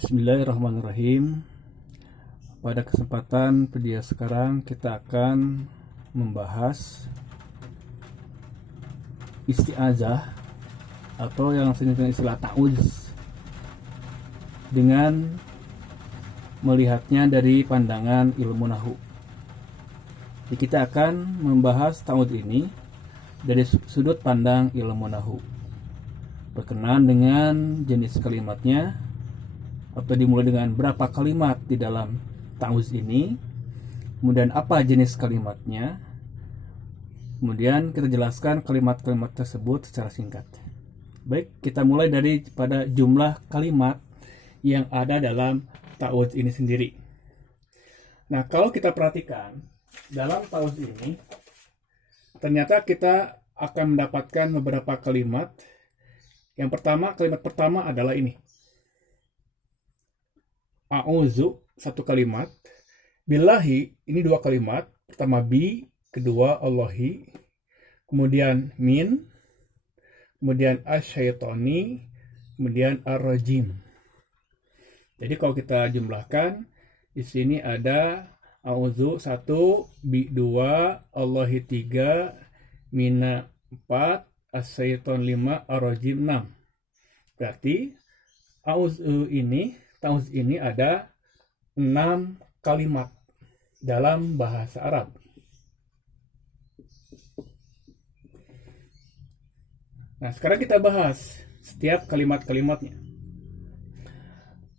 Bismillahirrahmanirrahim. Pada kesempatan video sekarang kita akan membahas isti'azah atau yang sering dengan istilah ta'awudz dengan melihatnya dari pandangan ilmu nahwu. Jadi kita akan membahas ta'awudz ini dari sudut pandang ilmu nahwu, berkenaan dengan jenis kalimatnya, atau dimulai dengan berapa kalimat di dalam ta'awudz ini, kemudian apa jenis kalimatnya, kemudian kita jelaskan kalimat-kalimat tersebut secara singkat. Baik, kita mulai dari pada jumlah kalimat yang ada dalam ta'awudz ini sendiri. Nah, kalau kita perhatikan dalam ta'awudz ini, ternyata kita akan mendapatkan beberapa kalimat. Yang pertama, kalimat pertama adalah ini. A'udzu, satu kalimat. Billahi, ini dua kalimat. Pertama bi, kedua Allahi. Kemudian min, kemudian asyaitoni, kemudian ar-rajim. Jadi kalau kita jumlahkan, di sini ada a'udzu 1, bi 2, Allahi 3, mina 4, asyaiton 5, ar-rajim 6. Berarti ta'awudz ini ada 6 kalimat dalam bahasa Arab. Nah, sekarang kita bahas setiap kalimat-kalimatnya.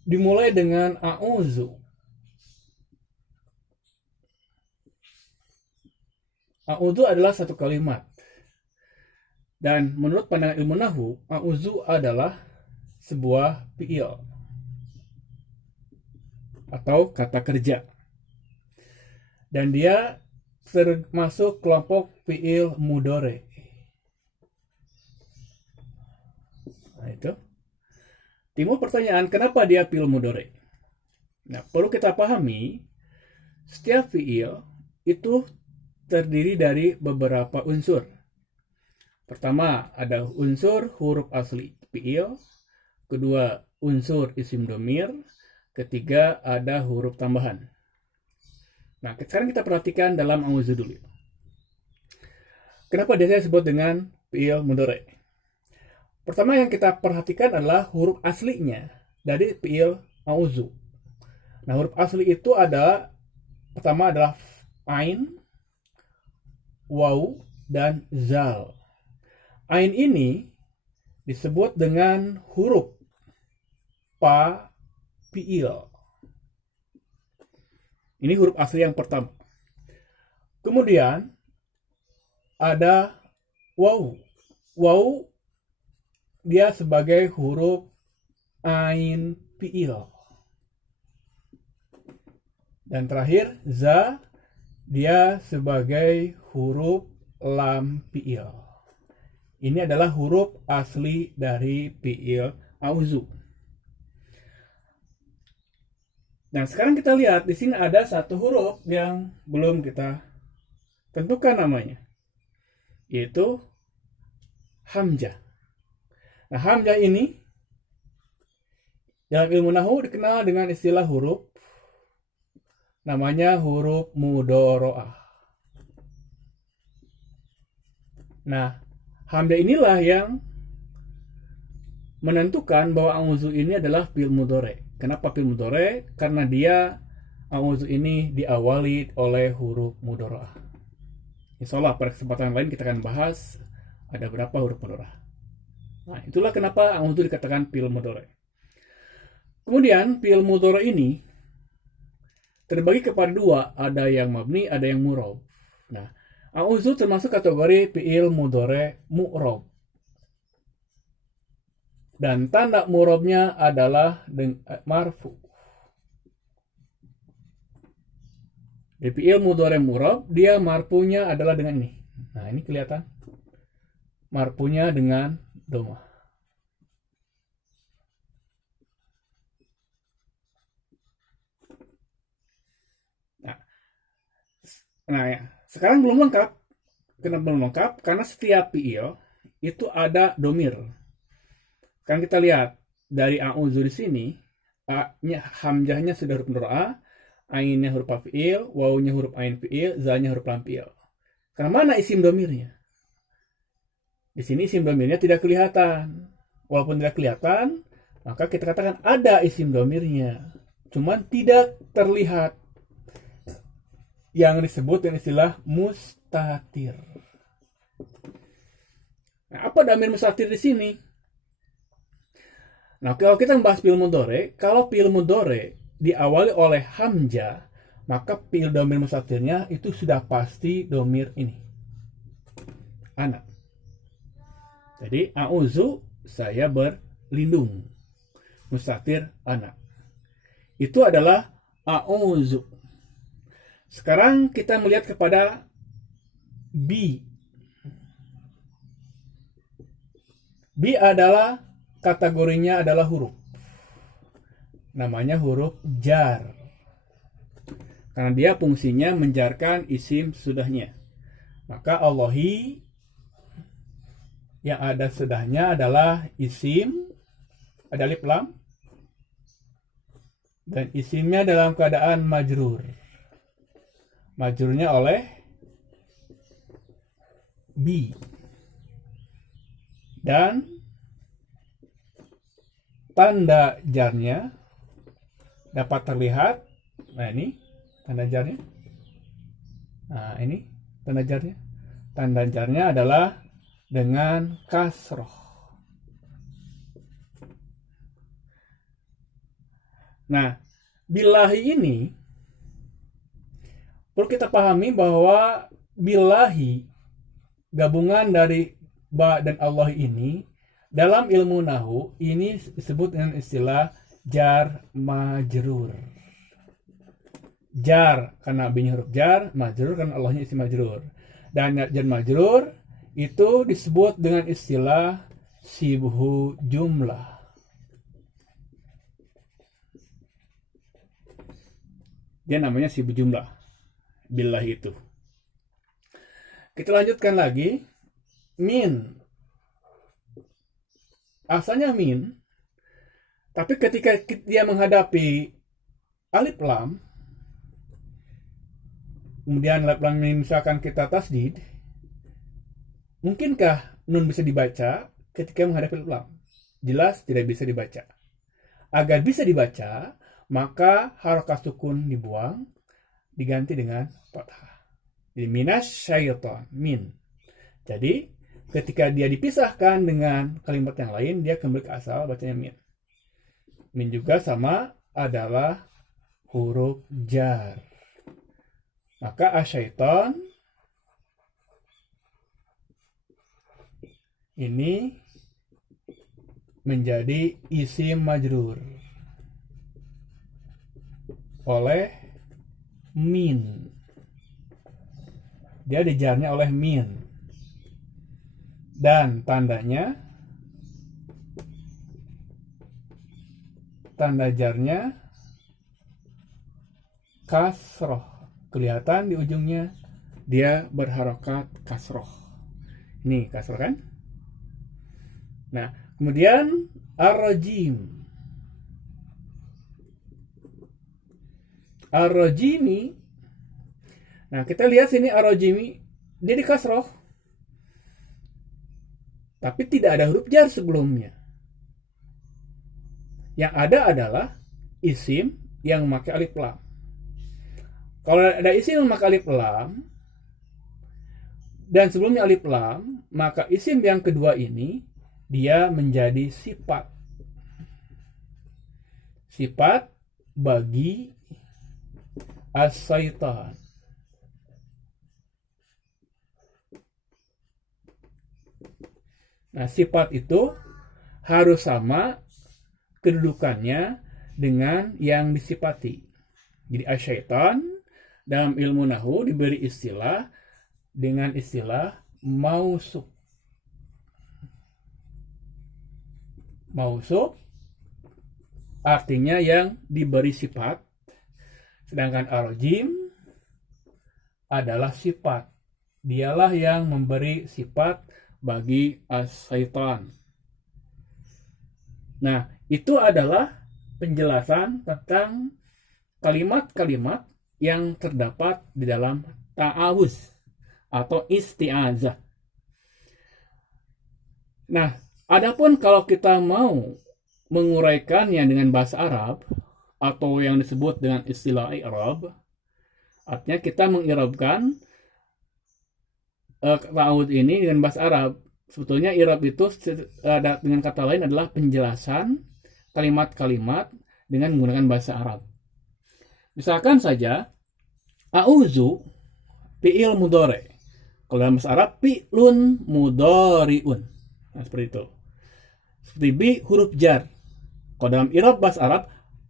Dimulai dengan a'udzu. A'udzu adalah satu kalimat. Dan menurut pandangan ilmu nahwu, a'udzu adalah sebuah fi'il atau kata kerja. Dan dia termasuk kelompok fi'il mudhari. Nah, itu. Timbul pertanyaan, kenapa dia fi'il mudhari? Nah, perlu kita pahami, setiap fi'il itu terdiri dari beberapa unsur. Pertama, ada unsur huruf asli fi'il. Kedua, unsur isim dhamir. Ketiga, ada huruf tambahan. Nah, sekarang kita perhatikan dalam a'udzu dulu. Kenapa dia disebut dengan fi'il mudhari? Pertama yang kita perhatikan adalah huruf aslinya dari fi'il a'udzu. Nah, huruf asli itu ada, pertama adalah ain, waw, dan zal. Ain ini disebut dengan huruf pa fi'il. Ini huruf asli yang pertama. Kemudian ada waw. Waw dia sebagai huruf ain fi'il. Dan terakhir za dia sebagai huruf lam fi'il. Ini adalah huruf asli dari fi'il a'udzu. Nah, sekarang kita lihat di sini ada satu huruf yang belum kita tentukan namanya, yaitu hamzah. Nah, hamzah ini dalam ilmu nahwu dikenal dengan istilah huruf, namanya huruf mudhoro'ah. Nah, hamzah inilah yang menentukan bahwa a'udzu ini adalah fi'il mudhari. Kenapa fi'il mudhari? Karena dia a'udzu ini diawali oleh huruf mudharaah. Insyaallah pada kesempatan lain kita akan bahas ada berapa huruf mudharaah. Nah, itulah kenapa a'udzu dikatakan fi'il mudhari. Kemudian fi'il mudhari ini terbagi kepada dua, ada yang mabni, ada yang mu'rab. Nah, a'udzu termasuk kategori fi'il mudhari mu'rab. Dan tanda mu'rabnya adalah marfu. Di fi'il mudhari mu'rab, dia marfunya adalah dengan ini. Nah, ini kelihatan. Marfunya dengan dhammah. Nah, ya. Sekarang belum lengkap. Kenapa belum lengkap? Karena setiap fi'il itu ada dhamir. Kan kita lihat dari a'udzu di sini A-nya, hamzahnya sudah huruf nur A, ainnya huruf fi'il, wawunya huruf ain fi'il, zanya huruf lam fi'il. Karena mana isim domirnya? Di sini isim domirnya tidak kelihatan. Walaupun tidak kelihatan, maka kita katakan ada isim domirnya. Cuman tidak terlihat. Yang disebut dengan istilah mustatir. Nah, apa damir mustatir di sini? Nah, kalau kita membahas fi'il mudhari, kalau fi'il mudhari diawali oleh hamzah, maka fi'il domir mustatirnya itu sudah pasti domir ini, ana. Jadi a'udzu, saya berlindung. Mustatir ana. Itu adalah a'udzu. Sekarang kita melihat kepada bi. Bi adalah kategorinya adalah huruf. Namanya huruf jar. Karena dia fungsinya menjarkan isim sudahnya. Maka Allahi yang ada sudahnya adalah isim, ada alif lam, dan isimnya dalam keadaan majrur. Majrurnya oleh bi. Dan tanda jarnya dapat terlihat. Nah, ini tanda jarnya. Nah, ini tanda jarnya. Tanda jarnya adalah dengan kasroh. Nah, billahi ini perlu kita pahami bahwa billahi, gabungan dari ba dan Allah ini, dalam ilmu nahu ini disebut dengan istilah jar majrur. Jar karena B-nya huruf jar, majrur karena Allahnya isim majrur. Dan jar majrur itu disebut dengan istilah sibhu jumlah. Dia namanya sibhu jumlah. Billah itu. Kita lanjutkan lagi. Min. Asalnya min. Tapi ketika dia menghadapi alif lam, kemudian alif lam ini misalkan kita tasdid, mungkinkah nun bisa dibaca ketika menghadapi alif lam? Jelas tidak bisa dibaca. Agar bisa dibaca, maka harokat sukun dibuang, diganti dengan fathah. Jadi minas syaitan, min. Jadi ketika dia dipisahkan dengan kalimat yang lain, dia kembali ke asal bacanya min. Min juga sama adalah huruf jar. Maka asyaitan ini menjadi isim majrur oleh min. Dia dijarnya oleh min. Dan tandanya, tanda jarnya kasroh. Kelihatan di ujungnya dia berharokat kasroh. Ini kasroh kan? Nah, kemudian ar-rajim. Ar-rajimi. Nah, kita lihat sini ar-rajimi, dia di kasroh. Tapi tidak ada huruf jar sebelumnya. Yang ada adalah isim yang memakai alif lam. Kalau ada isim yang memakai alif lam dan sebelumnya alif lam, maka isim yang kedua ini dia menjadi sifat. Sifat bagi as-syaitan. Nah, sifat itu harus sama kedudukannya dengan yang disifati. Jadi asyaitan dalam ilmu nahu diberi istilah dengan istilah mausuf. Mausuf artinya yang diberi sifat, sedangkan ar-rajim adalah sifat. Dialah yang memberi sifat bagi as-syaitan. Nah, itu adalah penjelasan tentang kalimat-kalimat yang terdapat di dalam ta'awuz atau isti'azah. Nah, adapun kalau kita mau menguraikannya dengan bahasa Arab atau yang disebut dengan istilah i'rab, artinya kita mengirabkan ta'awuz ini dengan bahasa Arab. Sebetulnya i'rab itu dengan kata lain adalah penjelasan kalimat-kalimat dengan menggunakan bahasa Arab. Misalkan saja a'udzu fi'il mudhari. Kalau dalam bahasa Arab fi'lun mudhari'un. Nah, seperti itu. Seperti bi huruf jar. Kalau dalam i'rab bahasa Arab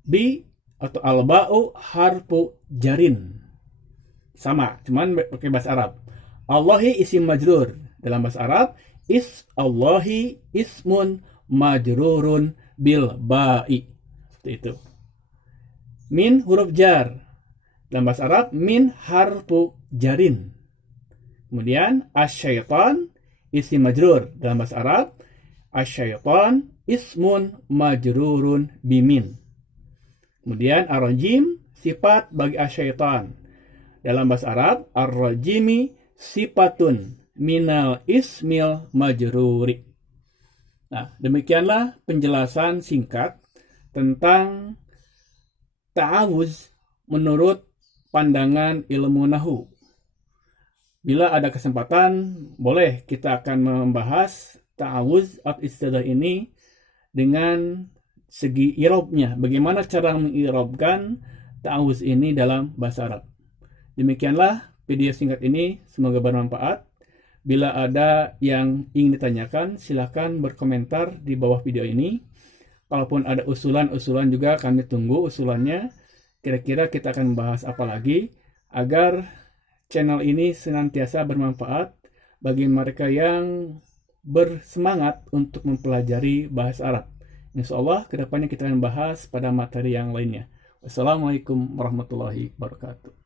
bi atau al-ba'u harfu jarin. Sama, cuman pakai bahasa Arab. Allahi isim majrur. Dalam bahasa Arab Allahi ismun majrurun bil ba'i. Seperti itu. Min huruf jar. Dalam bahasa Arab min harfu jarin. Kemudian asyaitan isim majrur. Dalam bahasa Arab asyaitan ismun majrurun bimin. Kemudian ar-rajim sifat bagi asyaitan. Dalam bahasa Arab ar-rajimi sifatun minal ismil majruri. Nah, demikianlah penjelasan singkat tentang ta'awuz menurut pandangan ilmu nahwu. Bila ada kesempatan, boleh kita akan membahas ta'awuz atau istilah ini dengan segi i'rabnya. Bagaimana cara meng'irabkan ta'awuz ini dalam bahasa Arab. Demikianlah video singkat ini, semoga bermanfaat. Bila ada yang ingin ditanyakan, silakan berkomentar di bawah video ini. Kalaupun ada usulan-usulan juga kami tunggu usulannya. Kira-kira kita akan membahas apa lagi agar channel ini senantiasa bermanfaat bagi mereka yang bersemangat untuk mempelajari bahasa Arab. Insya Allah kedepannya kita akan bahas pada materi yang lainnya. Wassalamualaikum warahmatullahi wabarakatuh.